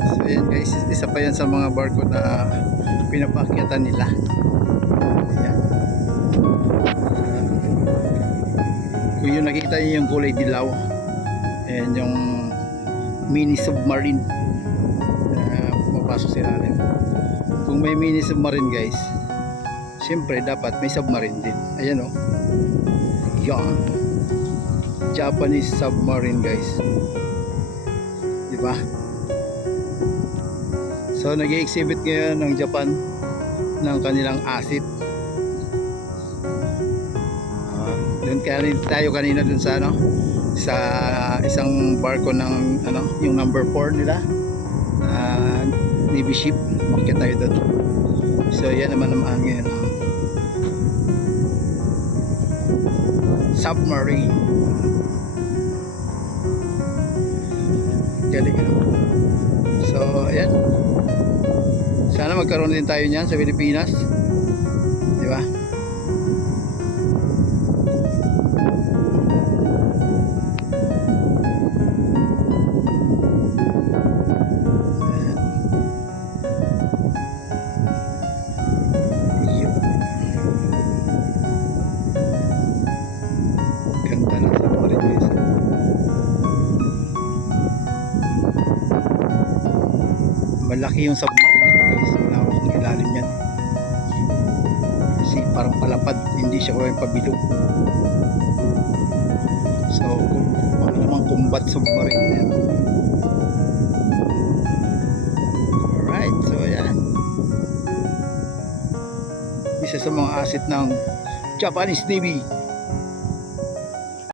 So yan guys, isa pa yan sa mga barko na pinapakyatan nila. Yan. Kung yung nakita niyo yung kulay dilaw, ayan yung mini submarine na pumapasok sa ilalim. Kung may mini submarine guys, siyempre dapat may submarine din. Ayan o. Yan. Japanese submarine guys. Diba? So nag-i-exhibit ngayon ng Japan ng kanilang asset. Doon tayo kanina dun sa ano, sa isang barko ng ano, yung number 4 nila, Navy ship. Makikita tayo doon. So yan naman ngayon, submarine. Galing ano. So ayan, sana magkaroon din tayo niyan sa Pilipinas, di ba? Ganda na sa mga guys. Malaki yung submarine nito guys. Malawak ng ilalim yan. Kasi parang palapad, hindi siya kaya pabilog. So ano namang combat submarine na yan. Alright, so ayan. Isa sa mga asset ng Japanese Navy.